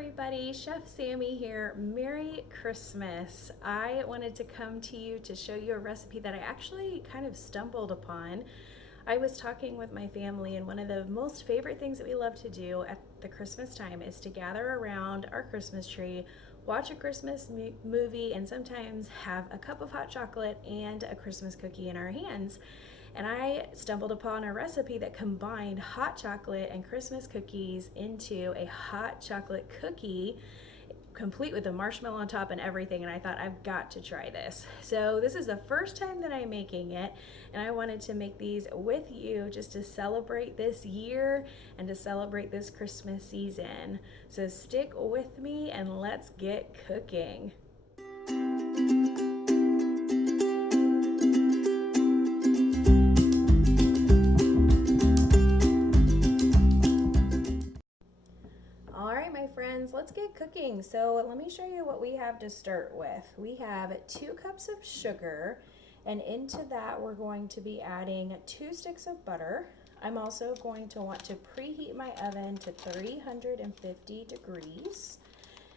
everybody, Chef Sammy here. Merry Christmas. I wanted to come to you to show you a recipe that I actually kind of stumbled upon. I was talking with my family, and one of the most favorite things that we love to do at the Christmas time is to gather around our Christmas tree, watch a Christmas movie, and sometimes have a cup of hot chocolate and a Christmas cookie in our hands. And I stumbled upon a recipe that combined hot chocolate and Christmas cookies into a hot chocolate cookie, complete with the marshmallow on top and everything, and I thought, I've got to try this. So this is the first time that I'm making it, and I wanted to make these with you just to celebrate this year and to celebrate this Christmas season. So stick with me and let's get cooking. Let's get cooking. So let me show you what we have to start with. We have 2 cups of sugar, and into that we're going to be adding 2 sticks of butter. I'm also going to want to preheat my oven to 350 degrees.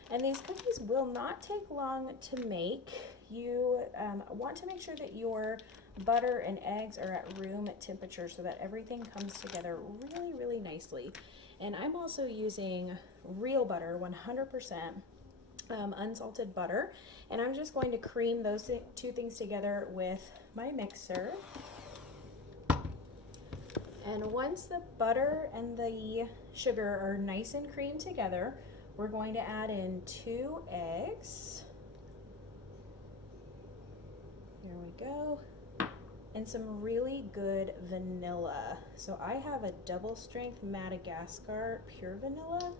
And these cookies will not take long to make. You want to make sure that your butter and eggs are at room temperature so that everything comes together really nicely. And I'm also using real butter, 100% unsalted butter. And I'm just going to cream those 2 things together with my mixer. And once the butter and the sugar are nice and creamed together, we're going to add in 2 eggs. Here we go. And some really good vanilla. So I have a double strength Madagascar pure vanilla.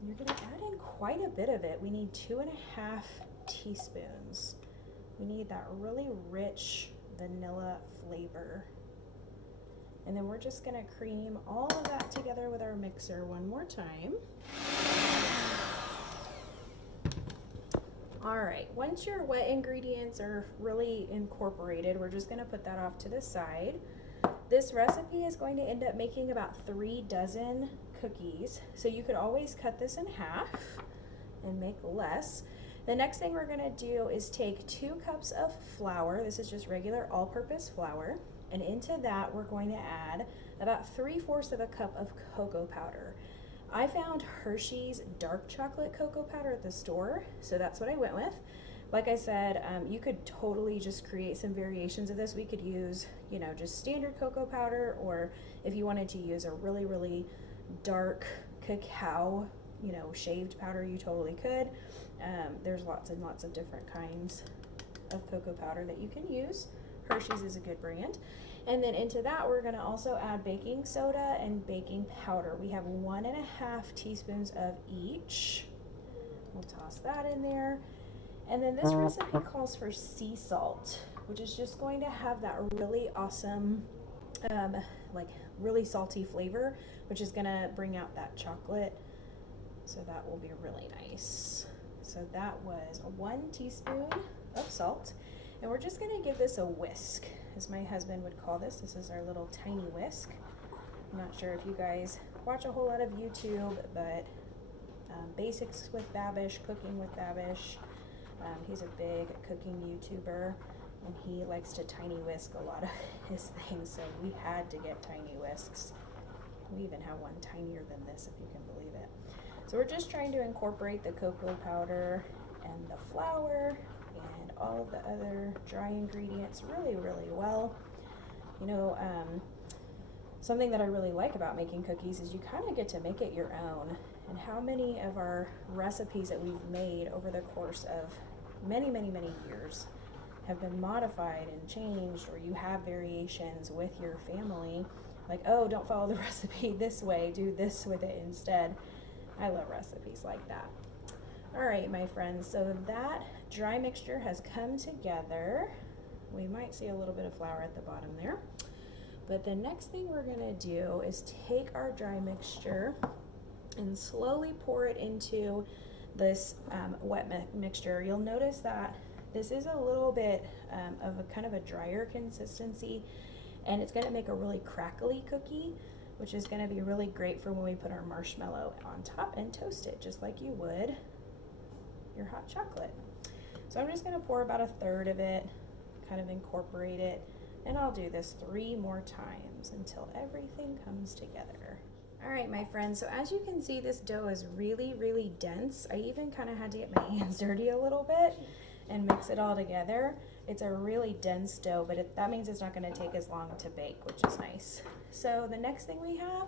And you're gonna add in quite a bit of it. We need 2.5 teaspoons. We need that really rich vanilla flavor. And then we're just gonna cream all of that together with our mixer one more time. All right, once your wet ingredients are really incorporated, we're just gonna put that off to the side. This recipe is going to end up making about 3 dozen cookies. So you could always cut this in half and make less. The next thing we're gonna do is take 2 cups of flour. This is just regular all-purpose flour. And into that, we're going to add about 3/4 of a cup of cocoa powder. I found Hershey's dark chocolate cocoa powder at the store, so that's what I went with. Like I said, you could totally just create some variations of this. We could use, just standard cocoa powder, or if you wanted to use a really dark cacao, shaved powder, you totally could. There's lots and lots of different kinds of cocoa powder that you can use. Hershey's is a good brand. And then into that, we're gonna also add baking soda and baking powder. We have 1.5 teaspoons of each. We'll toss that in there. And then this recipe calls for sea salt, which is just going to have that really awesome, really salty flavor, which is gonna bring out that chocolate. So that will be really nice. So that was 1 teaspoon of salt. And we're just gonna give this a whisk, as my husband would call this. This is our little tiny whisk. I'm not sure if you guys watch a whole lot of YouTube, but Basics with Babish, Cooking with Babish. He's a big cooking YouTuber, and he likes to tiny whisk a lot of his things, so we had to get tiny whisks. We even have one tinier than this, if you can believe it. So we're just trying to incorporate the cocoa powder and the flour and all of the other dry ingredients really well. Something that I really like about making cookies is you kind of get to make it your own. And how many of our recipes that we've made over the course of many years have been modified and changed, or you have variations with your family, like, oh, don't follow the recipe this way, do this with it instead. I love recipes like that. All right, my friends, so that dry mixture has come together. We might see a little bit of flour at the bottom there. But the next thing we're gonna do is take our dry mixture and slowly pour it into this wet mixture. You'll notice that this is a little bit of a kind of a drier consistency, and it's gonna make a really crackly cookie. which is going to be really great for when we put our marshmallow on top and toast it just like you would your hot chocolate. So I'm just going to pour about a third of it, kind of incorporate it, and I'll do this 3 more times until everything comes together. All right, my friends, so as you can see, this dough is really, really dense. I even kind of had to get my hands dirty a little bit and mix it all together. It's a really dense dough, but that means it's not going to take as long to bake, which is nice. So the next thing we have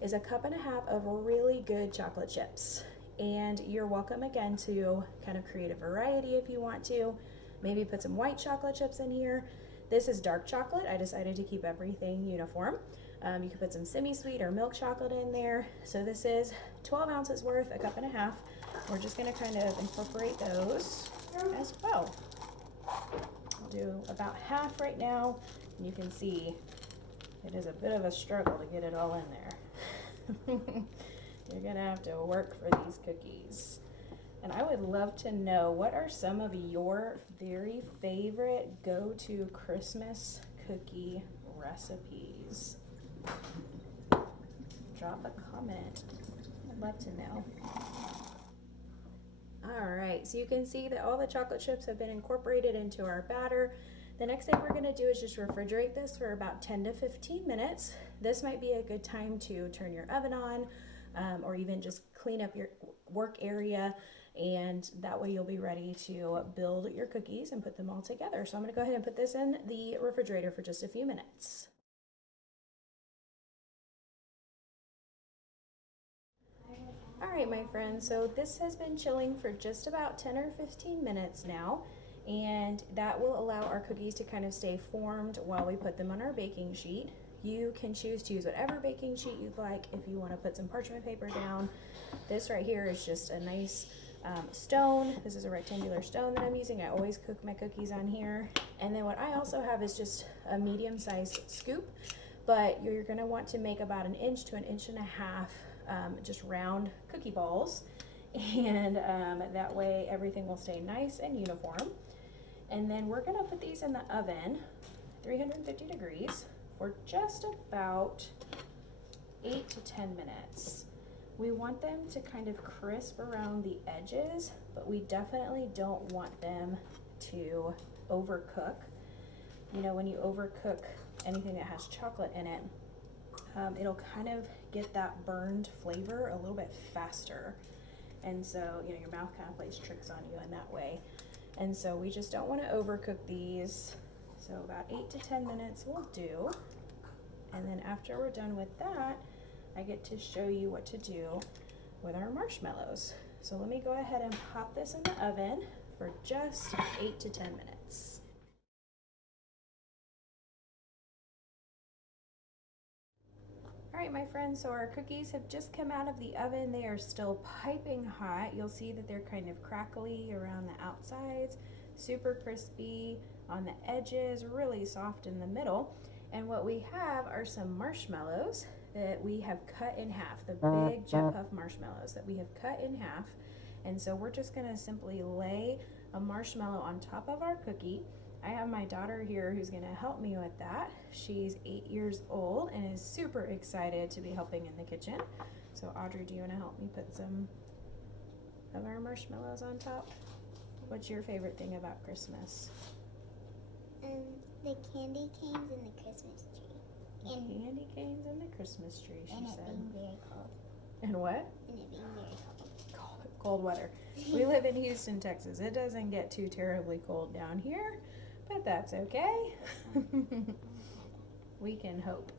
is 1.5 cups of really good chocolate chips. And you're welcome again to kind of create a variety if you want to. Maybe put some white chocolate chips in here. This is dark chocolate. I decided to keep everything uniform. You could put some semi-sweet or milk chocolate in there. So this is 12 ounces worth, 1.5 cups. We're just going to kind of incorporate those as well. I'll do about half right now. And you can see it is a bit of a struggle to get it all in there. You're going to have to work for these cookies. And I would love to know, what are some of your very favorite go-to Christmas cookie recipes? Drop a comment. I'd love to know. All right, so you can see that all the chocolate chips have been incorporated into our batter. The next thing we're going to do is just refrigerate this for about 10 to 15 minutes. This might be a good time to turn your oven on, or even just clean up your work area, and that way you'll be ready to build your cookies and put them all together. So I'm going to go ahead and put this in the refrigerator for just a few minutes. All right, my friends, so this has been chilling for just about 10 or 15 minutes now, and that will allow our cookies to kind of stay formed while we put them on our baking sheet. You can choose to use whatever baking sheet you'd like. If you want to put some parchment paper down, this right here is just a nice stone. This is a rectangular stone that I'm using. I always cook my cookies on here. And then what I also have is just a medium-sized scoop, but you're going to want to make about 1 inch to 1.5 inches just round cookie balls, and that way everything will stay nice and uniform. And then we're going to put these in the oven, 350 degrees, for just about 8 to 10 minutes. We want them to kind of crisp around the edges, but we definitely don't want them to overcook. You know, when you overcook anything that has chocolate in it, it'll kind of get that burned flavor a little bit faster. And so, you know, your mouth kind of plays tricks on you in that way. And so we just don't want to overcook these. So about 8 to 10 minutes will do. And then after we're done with that, I get to show you what to do with our marshmallows. So let me go ahead and pop this in the oven for just 8 to 10 minutes. All right, my friends, so our cookies have just come out of the oven. They are still piping hot. You'll see that they're kind of crackly around the outsides, super crispy on the edges, really soft in the middle. And what we have are some marshmallows that we have cut in half, the big Jet Puff marshmallows that we have cut in half. And so we're just gonna simply lay a marshmallow on top of our cookie. I have my daughter here who's going to help me with that. She's 8 years old and is super excited to be helping in the kitchen. So Audrey, do you want to help me put some of our marshmallows on top? What's your favorite thing about Christmas? The candy canes and the Christmas tree. And candy canes and the Christmas tree, she said. And it being very cold. And what? And it being very cold. Cold weather. We live in Houston, Texas. It doesn't get too terribly cold down here, but that's okay. We can hope.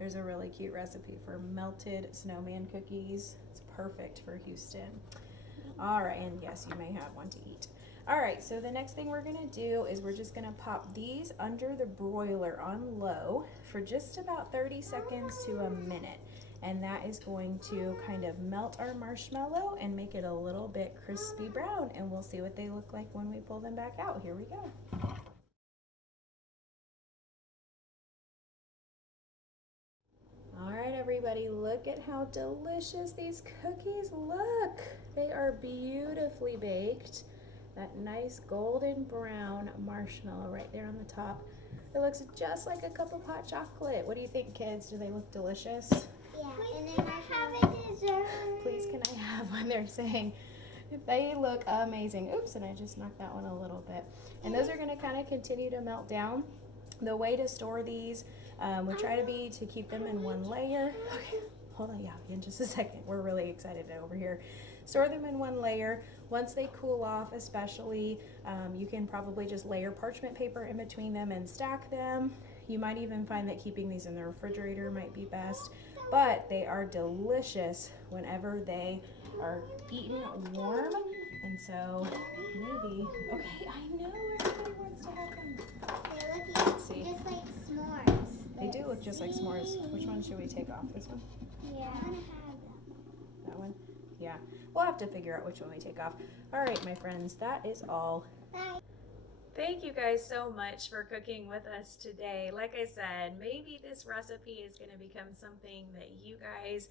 There's a really cute recipe for melted snowman cookies. It's perfect for Houston. All right, and yes, you may have one to eat. All right, so the next thing we're gonna do is we're just gonna pop these under the broiler on low for just about 30 seconds to a minute. And that is going to kind of melt our marshmallow and make it a little bit crispy brown. And we'll see what they look like when we pull them back out. Here we go. All right, everybody, look at how delicious these cookies look. They are beautifully baked. That nice golden brown marshmallow right there on the top. It looks just like a cup of hot chocolate. What do you think, kids? Do they look delicious? Yeah. And then I have a dessert. Please, can I have one? They're saying they look amazing. Oops, and I just knocked that one a little bit. And those are going to kind of continue to melt down. The way to store these, we try to keep them in one layer. Okay, hold on, yeah, in just a second. We're really excited over here. Store them in one layer. Once they cool off, especially, you can probably just layer parchment paper in between them and stack them. You might even find that keeping these in the refrigerator might be best, but they are delicious whenever they are eaten warm. And so maybe, okay, I know everybody wants to have them. They're looking See. just like s'mores. They do look just like s'mores. Which one should we take off? This one? Yeah. I want to have them. That one? Yeah. We'll have to figure out which one we take off. All right, my friends, that is all. Bye. Thank you guys so much for cooking with us today. Like I said, maybe this recipe is going to become something that you guys,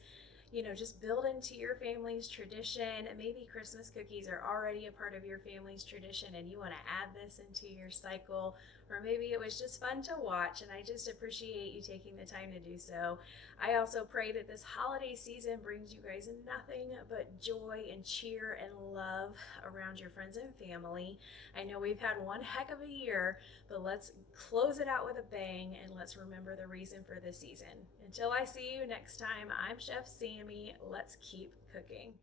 just build into your family's tradition. Maybe Christmas cookies are already a part of your family's tradition and you want to add this into your cycle. Or maybe it was just fun to watch and I just appreciate you taking the time to do so. I also pray that this holiday season brings you guys nothing but joy and cheer and love around your friends and family. I know we've had one heck of a year, but let's close it out with a bang and let's remember the reason for the season. Until I see you next time, I'm Chef Sammy. Let's keep cooking.